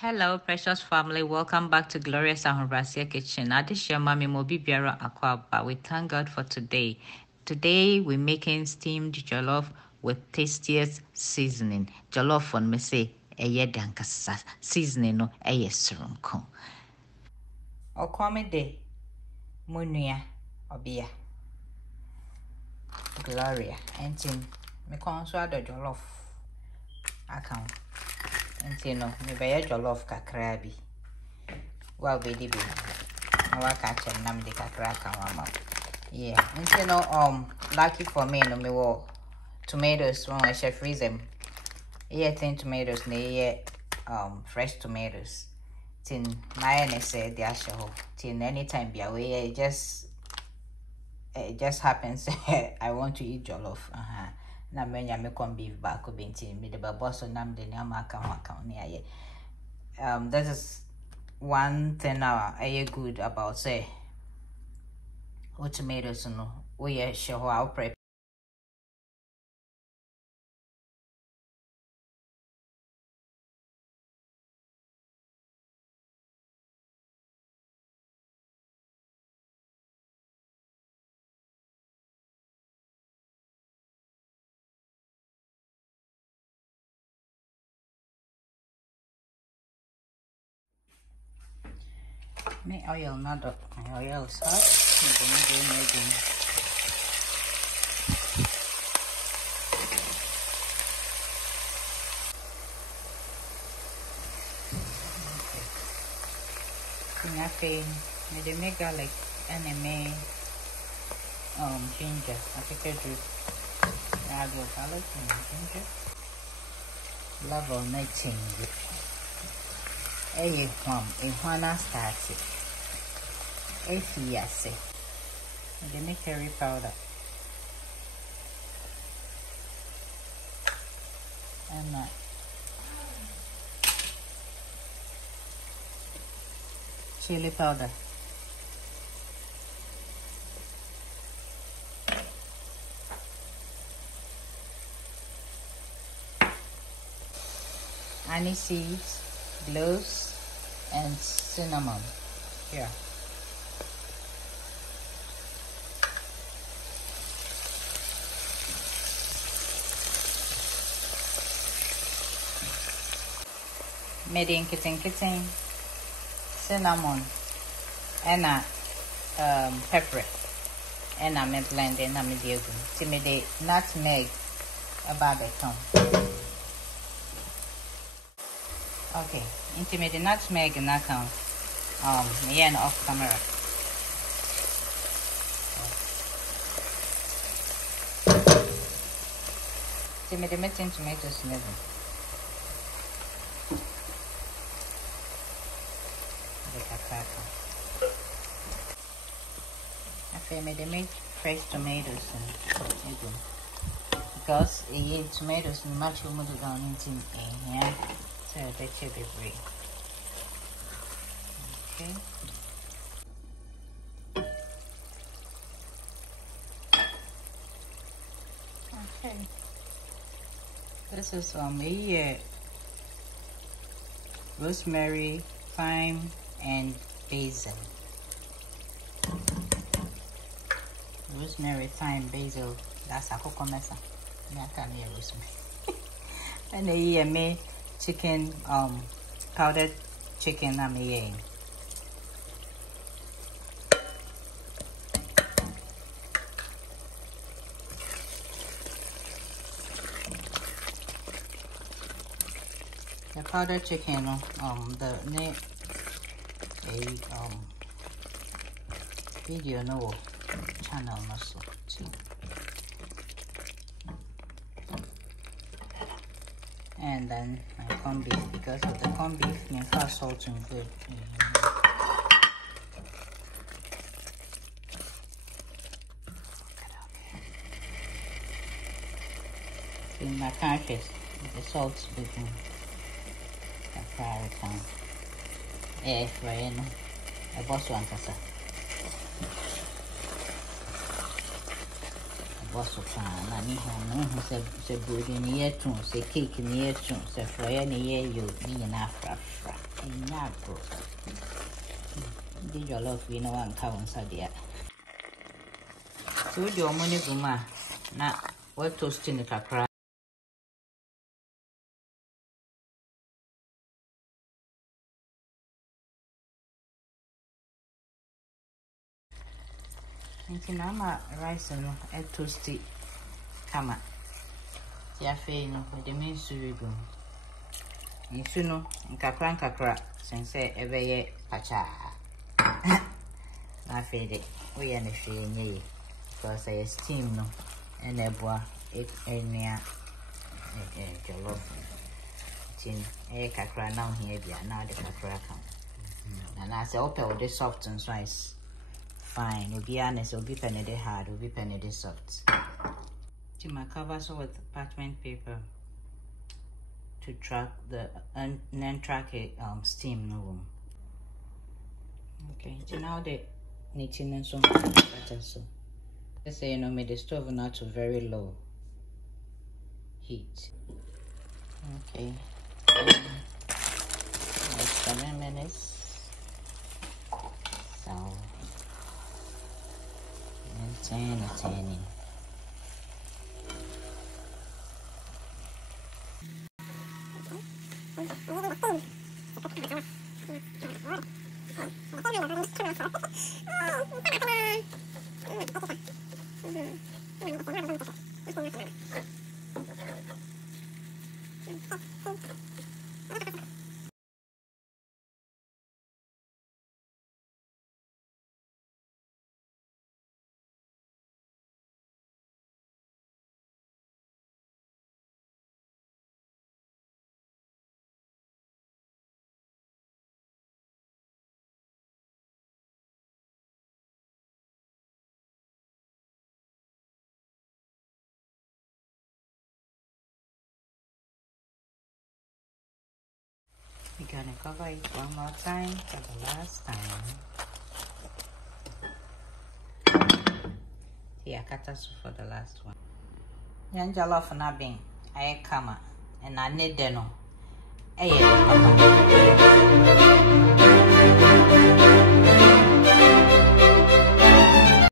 Hello, precious family. Welcome back to Glorious Ahobrasia Kitchen. Adishia Mami Mobi Biara Akwaba. We thank God for today. Today we're making steamed jollof with tastiest seasoning. Jollof on me say eye dankasa seasoning no eye srunko. Okwame de munia obia Gloria entin me konso ado jollof account. Entin no me be jollof kakra bi. Well, baby, I catch them. Nam de kakra mama. Yeah, and you know, lucky for me, no me wo tomatoes when I share freeze them. Yeah, 10 tomatoes, ne fresh tomatoes. Tin my say the asho. Tin anytime be away. It just happens. I want to eat jollof. Na menya me come beef back obintin. Me the baboso nam de nyama account near. This is one thing I good about say tomatoes no we sure how prep me oil not oil sauce again. Nothing. They make garlic and ginger. I think I do add garlic and ginger. Love or not change. Hey, Juana started. Yes, they make curry powder and chili powder. Aniseeds, cloves, and cinnamon. Here. Made in kitten, cinnamon, and pepper, and I'm blending. I'm using timid nutmeg about the tongue. Okay, intimate nutmeg in that count. Yeah, and off camera. Timid meeting tomatoes in I made fresh tomatoes because tomatoes in much more down into yeah. So that should be free. Okay. Okay. This is rosemary, thyme, and basil. Rosemary, thyme, basil. That's a coconut. I can't hear rosemary. And me chicken, powdered chicken. I'm eating. The powdered chicken, the video no channel also too. And then my corned beef, because of the corned beef, my first salt and good. In my carcass, the salt's between the fire time. Air fryer, no, a boss one cassa. A so fine. I need him. Say bread in the air too. Say cake in the air too. Say fry in the air. You me and afra. And now, bro. Did your love? We know one cow inside there. So your money, Guma. Now, what toasting the capra? And now my rice and toasty. Come on. Yafe no with the main surigo. Insuno, nkakra, sense ebeye pacha. Na fede, we are the because I steam no, and a bois, it near Jollof. Tin, kakra now here, now the kakra come. And I say, okay, with the soft and rice. Fine, will be honest, will be penny hard, will be penny soft. My covers with parchment paper to track the and then track it steam no room. Okay, so now the knitting and so better so. Let's say make the stove not to very low heat. Okay. 7 minutes. So and 10. We're gonna cover it one more time for the last time. Yeah, cut us for the last one. Yan jollof na bin, I kama, and I need no.